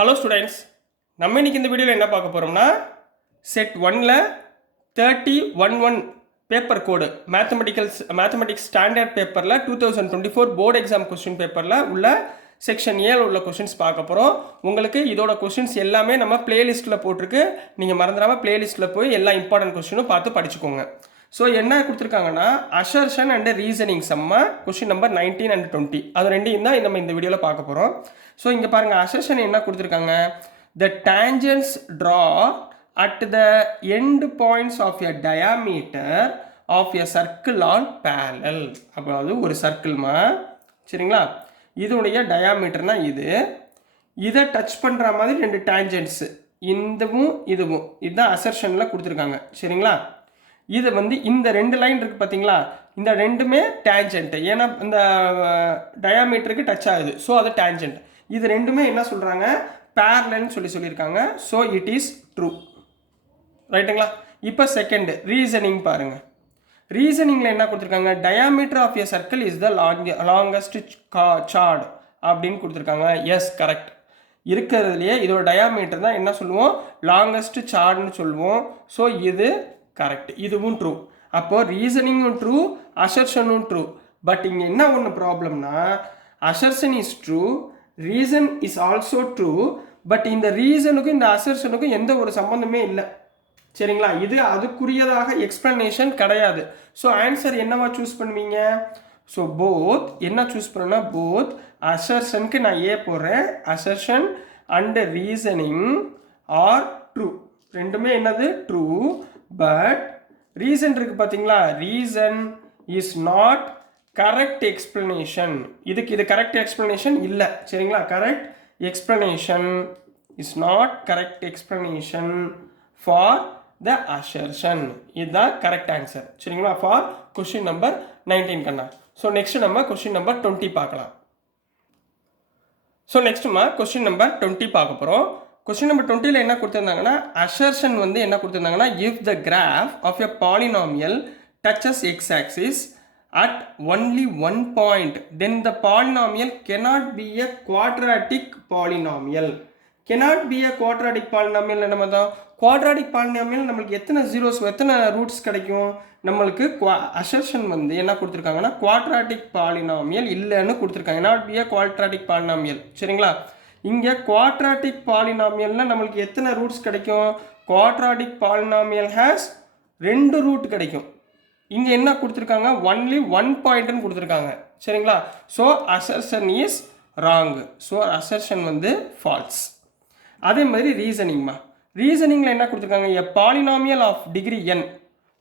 Hello students, நம்ம இன்னைக்கு இந்த வீடியோவில் என்ன பார்க்க போகிறோம்னா செட் 1ல் 3011 பேப்பர் கோடு மேத்தமெட்டிக்ஸ் ஸ்டாண்டர்ட் பேப்பரில் 2024 போர்டு எக்ஸாம் கொஸ்டின் பேப்பரில் உள்ள செக்ஷன் ஏல உள்ள கொஸ்டின்ஸ் பார்க்க போகிறோம். உங்களுக்கு இதோட கொஸ்டின்ஸ் எல்லாமே நம்ம பிளேலிஸ்ட்டில் போட்டிருக்கு. நீங்கள் மறந்துடாமல் பிளேலிஸ்ட்டில் போய் எல்லா இம்பார்ட்டன்ட் கொஸ்டினும் பார்த்து படிச்சுக்கோங்க. ஸோ என்ன கொடுத்துருக்காங்கன்னா assertion and reasoning Shammah question number 19 and 20 அது ரெண்டையும் தான் நம்ம இந்த வீடியோவில் பார்க்க போகிறோம். ஸோ இங்கே பாருங்கள், அசர்ஷன் என்ன கொடுத்துருக்காங்க, the tangents draw at the end points of a diameter of a circle are parallel. அதாவது ஒரு சர்க்கிள்மா, சரிங்களா, இதோடைய டயாமீட்டர்னா இதை டச் பண்ணுற மாதிரி ரெண்டு டேஞ்சன்ஸு, இதுவும் இதுதான் அசர்ஷனில் கொடுத்துருக்காங்க. சரிங்களா, இது இந்த ரெண்டு லைன் இருக்குது பார்த்தீங்களா, இந்த ரெண்டுமே டேஞ்சன்ட், ஏன்னா இந்த டயாமீட்டருக்கு டச் ஆகுது, ஸோ அது டேஞ்சன்ட். இது ரெண்டுமே என்ன சொல்கிறாங்க, பேரலல்னு சொல்லியிருக்காங்க. ஸோ இட் இஸ் ட்ரூ, ரைட்டுங்களா. இப்போ செகண்ட் ரீசனிங் பாருங்கள். ரீசனிங்கில் என்ன கொடுத்துருக்காங்க, diameter of a circle is the longest chord அப்படின்னு கொடுத்துருக்காங்க. Yes, correct. இருக்கிறதுலையே இதோட டயாமீட்டர் தான் என்ன சொல்லுவோம், லாங்கஸ்ட் சார்ட்னு சொல்லுவோம். ஸோ இது கரெக்ட், இதுவும் ட்ரூ. அப்போ ரீசனிங்கும் ட்ரூ, அசர்ஷனும் ட்ரூ. பட் இங்கே என்ன ஒன்று ப்ராப்ளம்னா, assertion is true, reason is also true. But இந்த ரீசனுக்கும் இந்த அசர்ஷனுக்கும் எந்த ஒரு சம்மந்தமே இல்லை. சரிங்களா, இது அதுக்குரியதாக எக்ஸ்பிளனேஷன் கிடையாது. ஸோ ஆன்சர் என்னவா சூஸ் பண்ணுவீங்க, ஸோ போத் என்ன சூஸ் பண்ணணும்னா போத் அசர்ஷனுக்கு நான் ஏ போடுறேன், assertion and reasoning are true, ரெண்டுமே என்னது ட்ரூ. பட் ரீசன் இருக்கு பார்த்தீங்களா, reason is not correct explanation. இது கரெக்ட் எக்ஸ்பிளனேஷன் இல்லை. சரிங்களா, correct explanation is not correct explanation for the assertion. இதுதான் கரெக்ட் ஆன்சர். சரிங்களா, ஃபார் கொஸ்டின் நம்பர் 19 கண்ணா. ஸோ நெக்ஸ்ட் நம்ம கொஸ்டின் நம்பர் 20 பார்க்கலாம். ஸோ நெக்ஸ்ட்டுமா கொஸ்டின் நம்பர் 20 பார்க்க போகிறோம். கொஸ்டின் நம்பர் 20ல் என்ன கொடுத்துருந்தாங்கன்னா, அசர்ஷன் என்ன கொடுத்துருந்தாங்கன்னா, if the graph of a polynomial touches x axis at only one point, then the polynomial cannot be a quadratic polynomial. Cannot be a quadratic polynomial நம்ம தான் quadratic polynomial நம்மளுக்கு எத்தனை zeros எத்தனை roots கிடைக்கும், நம்மளுக்கு assertion என்ன கொடுத்துருக்காங்கன்னா quadratic polynomial இல்லைன்னு கொடுத்துருக்காங்க, cannot be a quadratic polynomial. சரிங்களா, இங்கே quadratic polynomialனா நம்மளுக்கு எத்தனை ரூட்ஸ் கிடைக்கும், quadratic polynomial has 2 ரூட் கிடைக்கும். இங்கே என்ன கொடுத்துருக்காங்க, ஒன்லி 1 பாயிண்ட்னு கொடுத்துருக்காங்க. சரிங்களா, so assertion is wrong. So assertion false. அதே மாதிரி ரீசனிங்மா, ரீசனிங்கில் என்ன கொடுத்துருக்காங்க, a polynomial of degree n,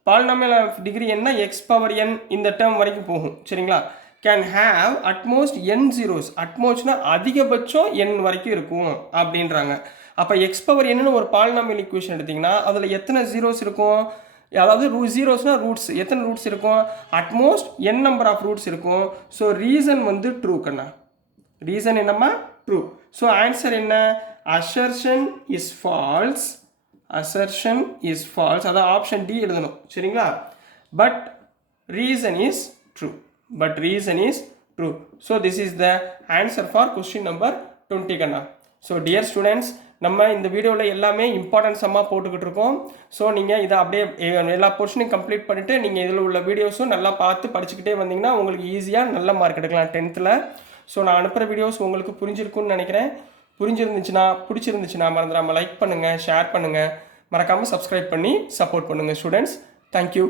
polynomial of degree என்ன எக்ஸ் பவர் n இந்த டேர்ம் வரைக்கும் போகும். சரிங்களா, can have at most n zeros, அட்மோஸ்ட்னா அதிகபட்சம் n வரைக்கும் இருக்கும் அப்படின்றாங்க. அப்போ எக்ஸ் பவர் என்னன்னு ஒரு பாலினாமியல் ஈக்குவேஷன் எடுத்திங்கன்னா அதில் எத்தனை ஜீரோஸ் இருக்கும், அதாவது ஜீரோஸ்னா ரூட்ஸ், எத்தனை ரூட்ஸ் இருக்கும், at most n number of roots இருக்கும். ஸோ ரீசன் ட்ரூ கண்ணா, ரீசன் என்னம்மா ட்ரூ. ஸோ ஆன்சர் என்ன, assertion is false, assertion is false, அதான் ஆப்ஷன் டி எழுதணும். சரிங்களா, but reason is true, but reason is true. So this is the answer for question number 20 கண்ணா. So dear students, நம்ம இந்த வீடியோவில் எல்லாமே இம்பார்ட்டன்ட் சம்மாக போட்டுக்கிட்டு இருக்கோம். ஸோ நீங்கள் இதை அப்படியே எல்லா போர்ஷனையும் கம்ப்ளீட் பண்ணிவிட்டு நீங்கள் இதில் உள்ள வீடியோஸும் நல்லா பார்த்து படிச்சுக்கிட்டே வந்தீங்கன்னா உங்களுக்கு ஈஸியாக நல்ல மார்க் எடுக்கலாம் 10th. ஸோ நான் அனுப்புகிற வீடியோஸ் உங்களுக்கு புரிஞ்சிருக்குன்னு நினைக்கிறேன். பிடிச்சிருந்துச்சுன்னா மறந்துடாமல் லைக் பண்ணுங்கள், ஷேர் பண்ணுங்கள், மறக்காமல் சப்ஸ்கிரைப் பண்ணி சப்போர்ட் பண்ணுங்கள் ஸ்டூடெண்ட்ஸ். தேங்க்யூ.